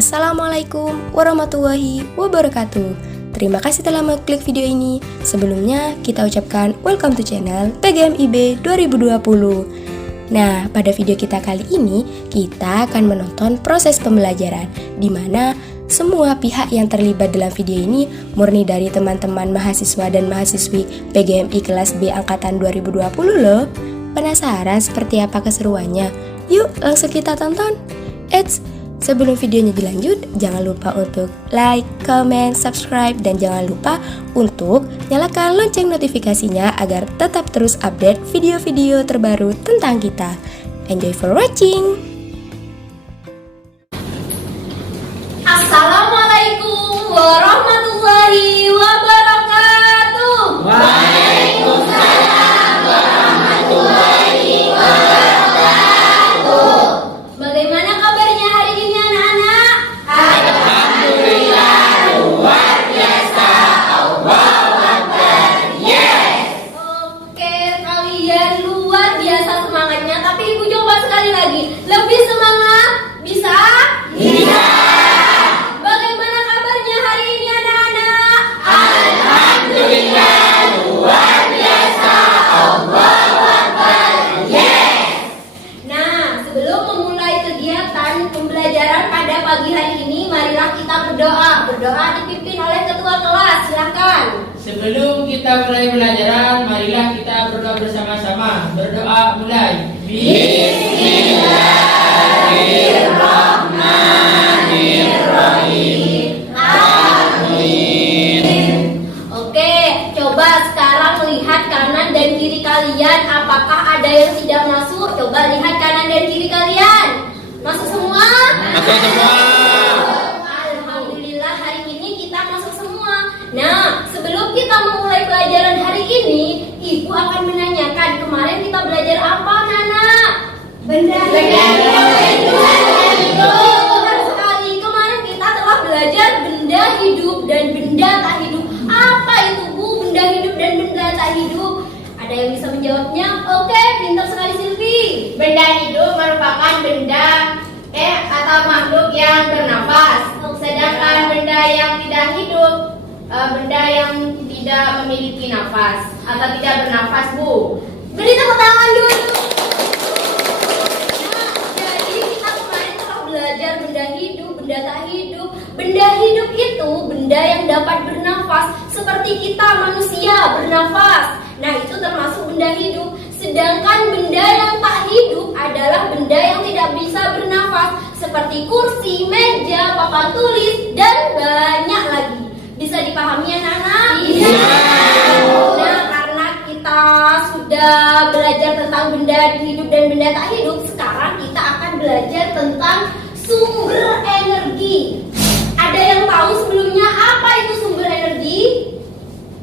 Assalamualaikum warahmatullahi wabarakatuh. Terima kasih telah mengklik video ini. Sebelumnya kita ucapkan welcome to channel PGMIB 2020. Nah, pada video kita kali ini kita akan menonton proses pembelajaran di mana semua pihak yang terlibat dalam video ini murni dari teman-teman mahasiswa dan mahasiswi PGMI kelas B angkatan 2020 loh. Penasaran seperti apa keseruannya? Yuk langsung kita tonton. Sebelum videonya dilanjut, jangan lupa untuk like, comment, subscribe, dan jangan lupa untuk nyalakan lonceng notifikasinya agar tetap terus update video-video terbaru tentang kita. Enjoy for watching! Assalamualaikum warahmatullahi wabarakatuh. Waalaikumsalam warahmatullahi wabarakatuh. Bagaimana kabarnya hari ini anak-anak? Alhamdulillah luar biasa. Allahu Akbar. Yes. Oke, kalian luar biasa semangatnya. Tapi ibu coba sekali lagi. Lebih semangat? Bisa? Bisa. Bagaimana kabarnya hari ini anak-anak? Alhamdulillah luar biasa. Allahu Akbar. Yes. Nah, sebelum memulai kegiatan pembelajaran pada pagi hari ini, marilah kita berdoa. Berdoa dipimpin oleh ketua kelas. Silakan. Sebelum kita mulai pelajaran, marilah kita berdoa bersama-sama. Berdoa mulai. Bismillahirrahmanirrahim. Amin. Oke, coba sekarang lihat kanan dan kiri kalian. Apakah ada yang tidak masuk? Coba lihat kanan dan kiri kalian. Masuk semua? Masuk semua. Alhamdulillah hari ini kita masuk semua. Nah, sebelum kita memulai pelajaran hari ini, Ibu akan menanyakan kemarin kita belajar apa, Nana? Benda hidup. Benar sekali. Kemarin kita telah belajar benda hidup dan benda tak hidup. Apa itu, Bu? Benda hidup dan benda tak hidup? Ada yang bisa menjawabnya? Oke, pintar sekali Silvi. Benda hidup merupakan benda atau makhluk yang bernafas. Sedangkan benda yang tidak hidup, benda yang tidak memiliki nafas atau tidak bernafas, Bu. Beri tepuk tangan dulu. Nah, jadi kita kemarin telah belajar benda hidup, benda tak hidup. Benda hidup itu benda yang dapat bernafas, seperti kita manusia bernafas. Nah, itu termasuk benda hidup. Sedangkan benda yang tak hidup adalah benda yang tidak bisa bernafas, seperti kursi, meja, papan tulis, dan banyak lagi. Bisa dipahami anak-anak? Bisa. Nah, karena kita sudah belajar tentang benda hidup dan benda tak hidup, sekarang kita akan belajar tentang sumber energi. Ada yang tahu sebelumnya apa itu sumber energi?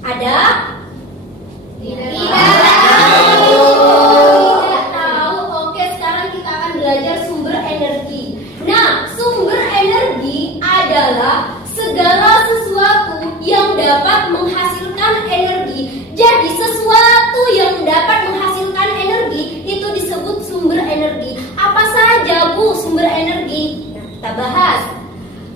Ada? Tidak tahu. Oke, sekarang kita akan belajar sumber energi. Nah, sumber energi adalah segala sesuatu yang dapat menghasilkan energi. Jadi sesuatu yang dapat menghasilkan energi itu disebut sumber energi. Apa saja, Bu, sumber energi? Nah, kita bahas.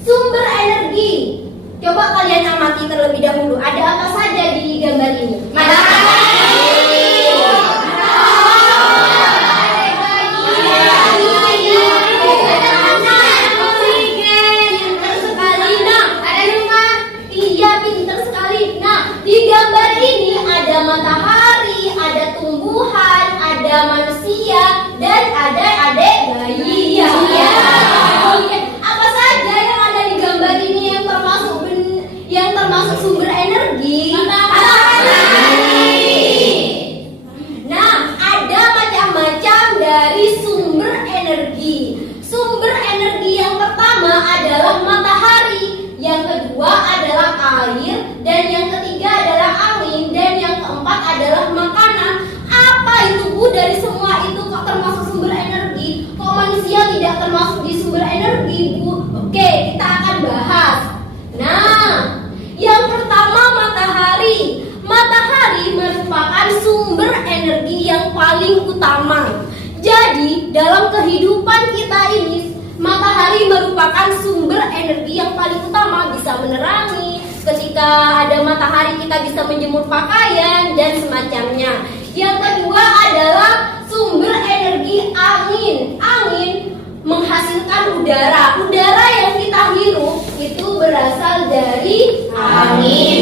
Sumber energi. Coba kalian amati terlebih dahulu. Ada apa saja di gambar ini? Di gambar ini ada matahari, ada tumbuhan, ada manusia, dan ada adik bayi. Ya. Oke. Apa saja yang ada di gambar ini yang termasuk sumber energi? Matahari. Nah, ada macam-macam dari sumber energi. Sumber energi yang pertama adalah matahari, yang kedua adalah air, dan yang ketiga adalah angin, dan yang keempat adalah makanan. Apa itu, Bu? Dari semua itu kok termasuk sumber energi? Kok manusia tidak termasuk di sumber energi, Bu? Oke, kita akan bahas. Nah, yang pertama matahari. Matahari merupakan sumber energi yang paling utama. Jadi, dalam kehidupan kita ini, matahari merupakan sumber energi yang paling utama, bisa menerangi. Ketika ada matahari kita bisa menjemur pakaian dan semacamnya. Yang kedua adalah sumber energi angin. Angin menghasilkan udara. Udara yang kita hirup itu berasal dari angin.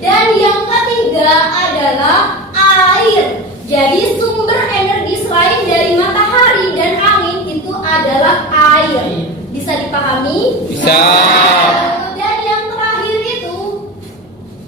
Dan yang ketiga adalah air. Jadi sumber energi selain dari matahari dan angin itu adalah air. Bisa dipahami? Bisa. Dan yang terakhir itu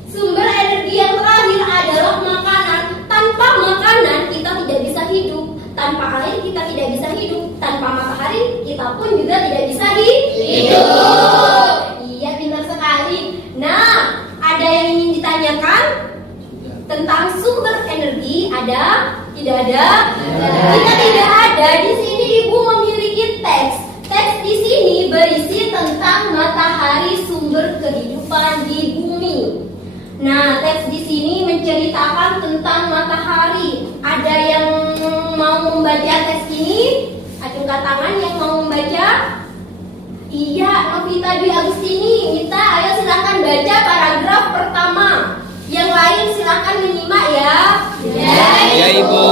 sumber energi yang terakhir adalah makanan. Tanpa makanan kita tidak bisa hidup. Tanpa air kita tidak bisa hidup. Tanpa matahari kita pun juga tidak bisa hidup. Iya, pintar sekali. Nah, ada yang ingin ditanyakan tentang sumber energi? Ada? Tidak ada? Jika tidak ada, di sini Ibu memiliki teks. Teks di sini berisi tentang matahari, sumber kehidupan di bumi. Nah, teks di sini menceritakan tentang matahari. Ada yang mau membaca teks ini? Acungkan tangan yang mau membaca. Iya, Novita Dwi Agustini. Mita, ayo silakan baca paragraf pertama. Yang lain silakan menyimak ya. Ya, Ibu.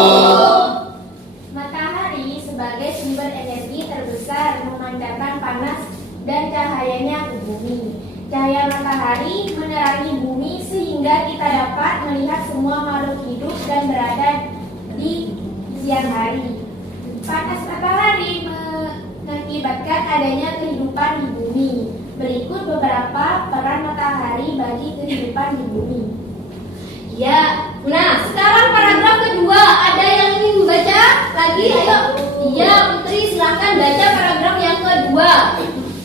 Matahari sebagai sumber energi terbesar memancarkan panas dan cahayanya ke bumi. Cahaya matahari menerangi bumi sehingga kita dapat melihat semua makhluk hidup dan berada di siang hari. Panas matahari mengakibatkan adanya kehidupan di bumi. Berikut beberapa peran matahari bagi kehidupan di bumi. Ya, nah sekarang paragraf kedua. Ada yang ingin membaca lagi? Ayo. Iya, Putri silakan baca paragraf yang kedua.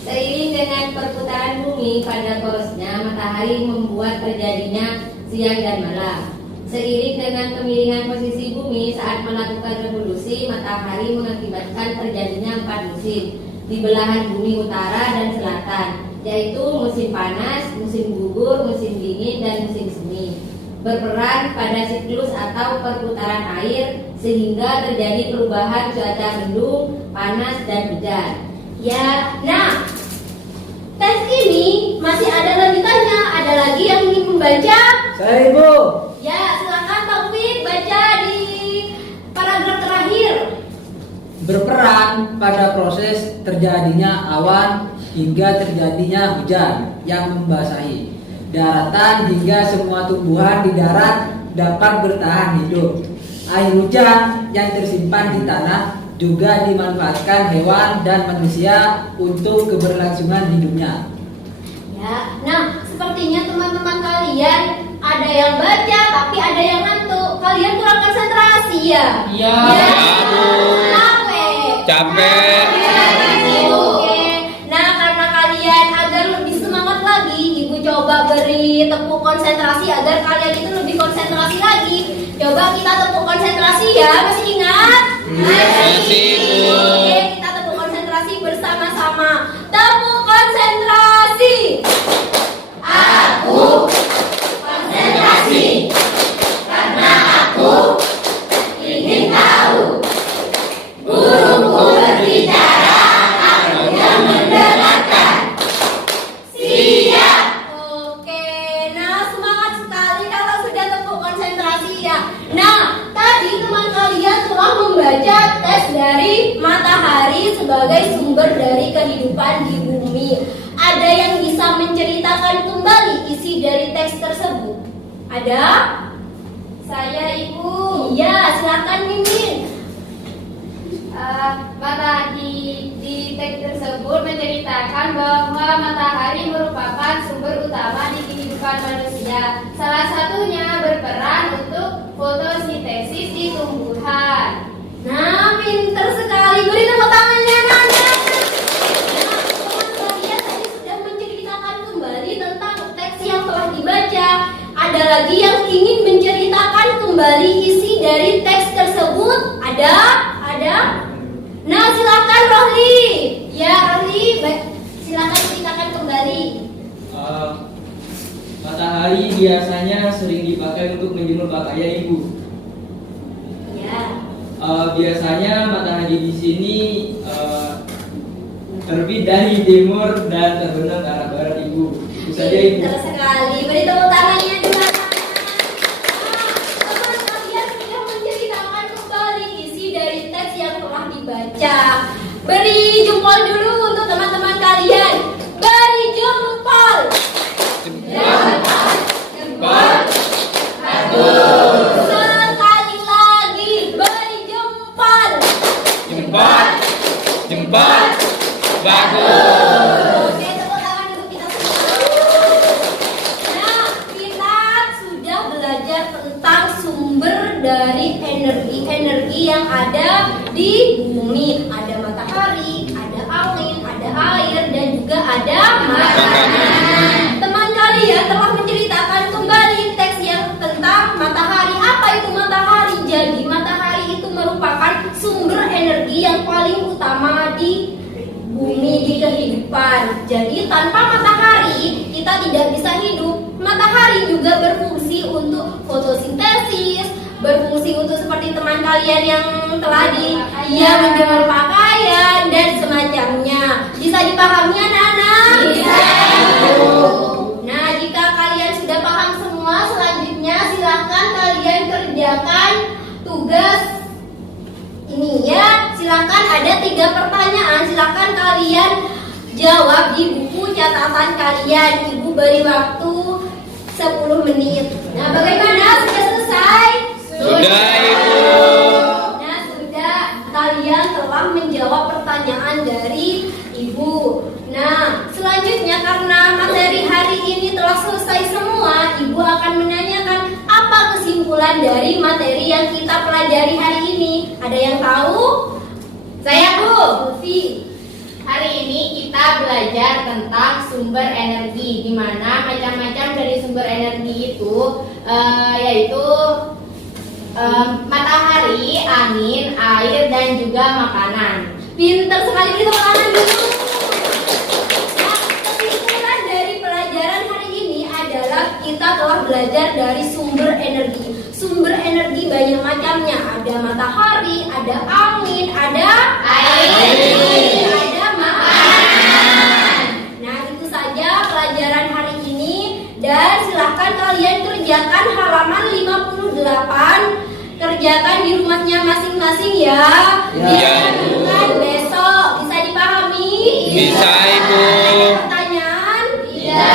Seiring dengan perputaran bumi pada porosnya, matahari membuat terjadinya siang dan malam. Seiring dengan kemiringan posisi bumi saat melakukan revolusi, matahari mengakibatkan terjadinya 4 musim di belahan bumi utara dan selatan, yaitu musim panas, musim gugur, musim dingin, dan musim semi. Berperan pada siklus atau perputaran air sehingga terjadi perubahan cuaca mendung, panas, dan hujan. Ya, nah teks ini masih ada lanjutannya. Ada lagi yang ingin membaca? Saya, Ibu. Ya, silakan Taufik baca di paragraf terakhir. Berperan pada proses terjadinya awan hingga terjadinya hujan yang membasahi daratan hingga semua tumbuhan di darat dapat bertahan hidup. Air hujan yang tersimpan di tanah juga dimanfaatkan hewan dan manusia untuk keberlangsungan hidupnya. Ya, nah sepertinya teman-teman kalian ada yang baca tapi ada yang ngantuk. Kalian kurang konsentrasi ya? Iya. Capek. Oke. Nah, karena kalian agar lebih semangat lagi, Ibu coba beri tepuk konsentrasi agar kalian itu lebih konsentrasi lagi. Coba kita tepuk konsentrasi ya. Masih ingat? Masih, Bu. Oke, kita tepuk konsentrasi bersama-sama. Tepuk konsentrasi. Aku konsentrasi karena aku ingin tahu. Guruku berbicara, aku yang mendengarkan. Siap. Oke, nah semangat sekali kalau sudah tepuk konsentrasi ya. Nah, tadi teman kalian telah membaca teks dari matahari sebagai sumber dari kehidupan di bumi. Ada yang bisa menceritakan kembali isi dari teks tersebut? Ada? Saya, Ibu. Iya, silakan Mimin. Di teks tersebut menceritakan bahwa matahari merupakan sumber utama di kehidupan manusia. Salah satunya berperan untuk fotosintesis di tumbuhan. Nah, pinter sekali. Beri tepuk tangannya, Nana. Nah, teman kalian tadi sudah menceritakan kembali tentang teks yang telah dibaca. Ada lagi yang ingin menceritakan kembali isi dari teks tersebut? Ada? Nah, silakan Rohli. Ya, Rohli, silakan ceritakan kembali. Matahari biasanya sering dipakai untuk menjemur pakaian, Ibu. Ya. Biasanya matahari di sini terbit dari timur dan terbenam ke arah barat Ibu. Itu saja Ibu. Pintar sekali. Beri tepuk tangannya juga. Teman kalian sudah menceritakan kembali isi dari teks yang telah dibaca. Beri jempol dulu untuk teman-teman kalian. Beri jempol. Jempol. Sekali lagi beri jempol. Jempol. Jempol. Bagus. Oke, tepuk tangan untuk kita semua. Nah, kita sudah belajar tentang sumber dari energi yang ada di bumi. Ada matahari, ada angin, ada air, dan juga ada makanan. Teman kalian telah menceritakan kembali teks yang tentang matahari. Apa itu matahari? Jadi matahari itu merupakan sumber energi yang paling utama di bumi, di kehidupan. Jadi tanpa matahari kita tidak bisa hidup. Matahari juga berfungsi untuk fotosintesis, berfungsi untuk seperti teman kalian yang telah menjemur pakaian dan semacamnya. Bisa dipahami anak-anak? Bisa. Nah, jika kalian sudah paham semua, selanjutnya silahkan kalian kerjakan tugas ini ya. Silakan, ada 3 pertanyaan. Silakan kalian jawab di buku catatan kalian. Ibu beri waktu 10 menit. Nah, bagaimana? Sudah selesai? Sudah Ibu. Nah, sudah. Kalian telah menjawab pertanyaan dari Ibu. Nah, selanjutnya karena materi hari ini telah selesai semua, Ibu akan menanyakan apa kesimpulan dari materi yang kita pelajari hari ini. Ada yang tahu? Saya Bu. Lutfi. Hari ini kita belajar tentang sumber energi, di mana macam-macam dari sumber energi itu yaitu matahari, angin, air, dan juga makanan. Pinter sekali, kita tangan dulu. Nah, kesimpulan dari pelajaran hari ini adalah kita telah belajar dari sumber energi. Sumber energi banyak macamnya. Ada matahari, ada angin, ada air, ada makanan. Nah, itu saja pelajaran hari ini. Dan silahkan kalian kerjakan halaman 58. Kerjakan di rumahnya masing-masing ya. Iya, Bu. Kan besok bisa dipahami? Bisa Ibu. Ada pertanyaan? Iya.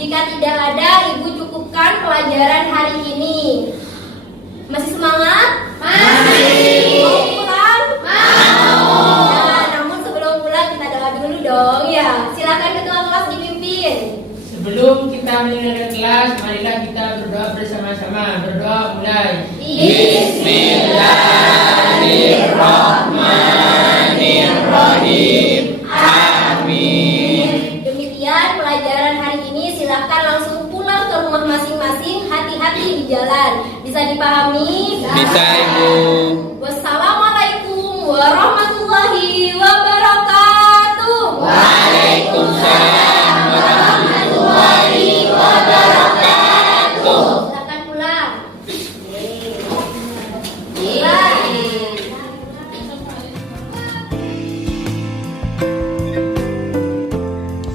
Jika tidak ada, Ibu cukupkan pelajaran hari ini. Masih semangat? Masih. Mau pulang? Mau. Nah, namun sebelum pulang kita doa dulu dong ya. Silakan ketua kelas dipimpin. Sebelum kita meninggalkan kelas, marilah kita berdoa bersama-sama. Berdoa mulai. Bismillahirrahmanirrahim. Amin. Demikian pelajaran hari ini. Silahkan langsung pulang ke rumah masing-masing. Hati-hati di jalan. Bisa dipahami? Bisa Ibu. Wassalamualaikum warahmatullahi wabarakatuh. Waalaikumsalam warahmatullahi wabarakatuh. Silakan pulang.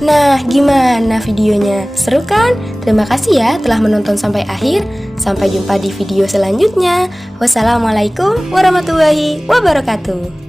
Nah, gimana videonya? Seru kan? Terima kasih ya telah menonton sampai akhir. Sampai jumpa di video selanjutnya. Wassalamualaikum warahmatullahi wabarakatuh.